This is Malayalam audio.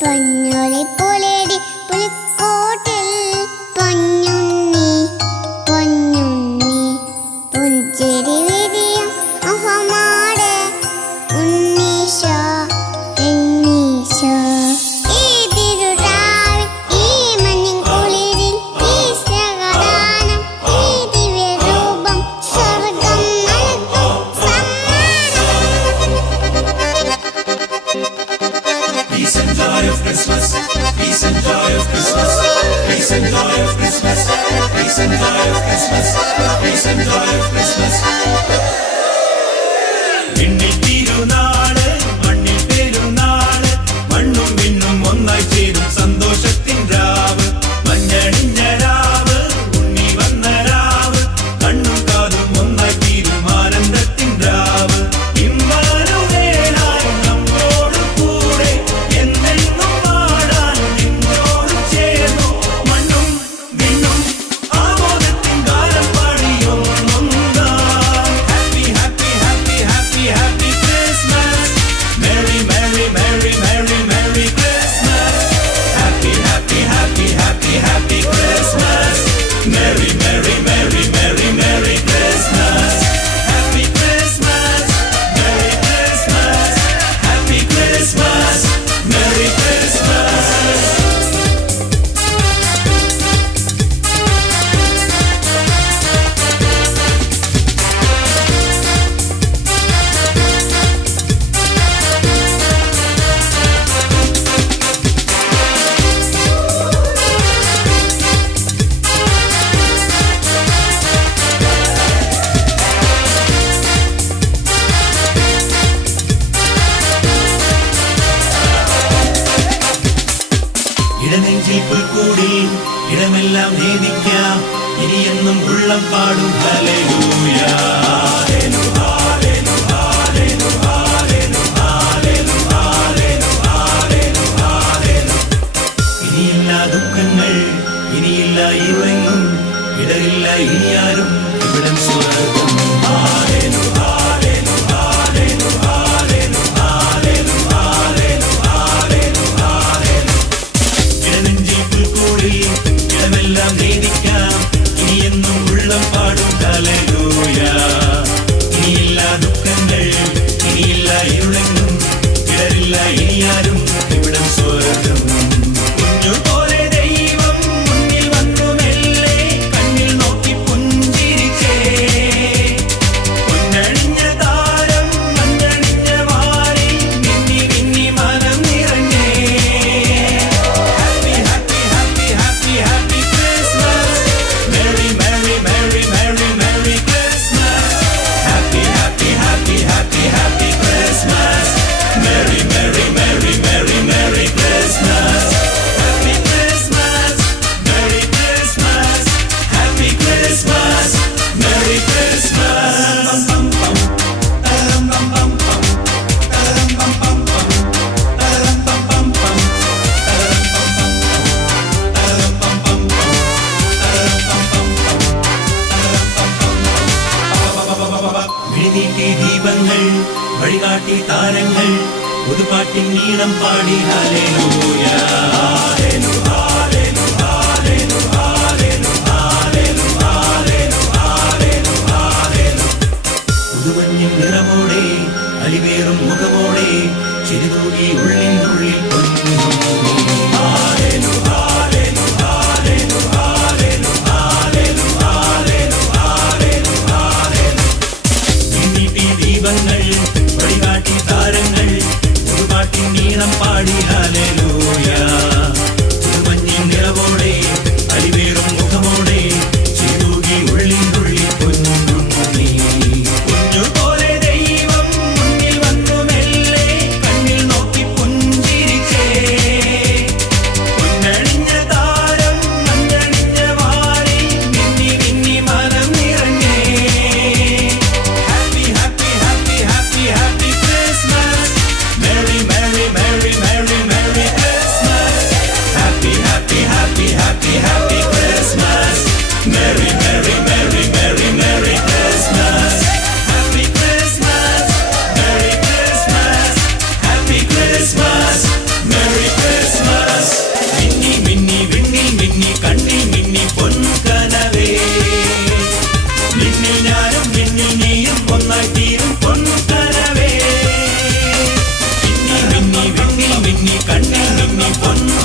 പൊന്നൊളിപ്പുലരി പുലിക്കോട്ടിൽ പൊന്നുണ്ണി പൊന്നുണ്ണി പുഞ്ചിരി വിരിയും അഹമാടെ ഉണ്ണീശോ എന്നീശോ. ഈ തിരുരാവിൽ ഈ മഞ്ഞിൻ കുളിരിൽ ഈ സഹദാനം ഈ ദിവ്യരൂപം സ്വർഗം നൽകും സമ്മാനം. Peace and joy of Christmas, peace and joy of Christmas, peace and joy of Christmas, peace and joy of Christmas, peace and joy of Christmas. വിണ്ണിൽ തിരുനാള് മണ്ണിൽ പെരുന്നാള് മണ്ണും വിണ്ണും ഒന്നായി ചേരും സന്തോഷത്തിൻ രാവ്. മഞ്ഞണിഞ്ഞ രാവ് ഉണ്ണി വന്ന രാവ് കണ്ണും കാതും ഒന്നായി തീരും ആനന്ദത്തിൻ രാവ്. ഇമ്മാനുവേലായി നമ്മോട് കൂടെ എന്നെന്നും വാഴാൻ നിന്നോട് ചേർന്നു മണ്ണും വിണ്ണും ആമോദത്തിൻ ഗാനം പാടിയൊന്നൊന്നാം. Happy happy happy happy happy Christmas, Merry merry merry merry merry Christmas. Happy happy happy happy happy Christmas, Merry merry merry merry merry Christmas. Happy Christmas, Merry Christmas, Happy Christmas, Merry Christmas. ഇടനെഞ്ചിൽ പുൽക്കൂടി ഇടമെല്ലാം നേദിക്കാം ഇനിയെന്നും ഉള്ളം പാടും ഹല്ലേലൂയ. ഇനിയില്ല ദുഃഖങ്ങൾ ഇനിയില്ല ഇരുളെങ്ങും ഇടറില്ല ഇനിയാരും ഇവിടം സ്വർഗം. ഇടനെഞ്ചിൽ പുൽക്കൂടി ഇടമെല്ലാം നേദിക്കാം ഇനിയെന്നും ഉള്ളം പാടും ഹല്ലേലൂയ. ഇനിയില്ല ദുഃഖങ്ങൾ ഇനിയില്ല ഇരുളെങ്ങും ഇടറില്ല ഇനിയാരും ഇവിടം സ്വർഗം. കുഞ്ഞുപോലെ ദൈവം മുന്നിൽ വന്നു മെല്ലെ കണ്ണിൽ നോക്കി പുഞ്ചിരിച്ചേ. പൊന്നണിഞ്ഞ താരം മഞ്ഞണിഞ്ഞ വാരിൽ മിന്നി മിന്നി മനം നിറഞ്ഞേ. Happy happy happy happy happy Christmas, Merry merry merry merry merry Christmas. Happy happy happy happy happy Christmas, Merry merry merry merry merry Christmas. Happy Christmas, Merry Christmas, Happy Christmas, Merry Christmas. Bum bum bum bum bum bum bum bum bum bum. വിഴിനീട്ടി ദീപങ്ങൾ വഴികാട്ടി താരങ്ങൾ പുതുപാട്ടിൻ നീളം പാടി ഹല്ലേലൂയ. പുതുമഞ്ഞിൻ നിറമോടെ അലിവേറും മുഖമോടെ ചിരിതൂകി ഉള്ളിനുള്ളിൽ മിന്നിട്ടി ദീപങ്ങൾ വഴികാട്ടി താരങ്ങൾ പുതുപാട്ടിൻ നീളം പാടി ഹല്ലേലൂയ. കണ്ണിൽ മിന്നി പൊന്നു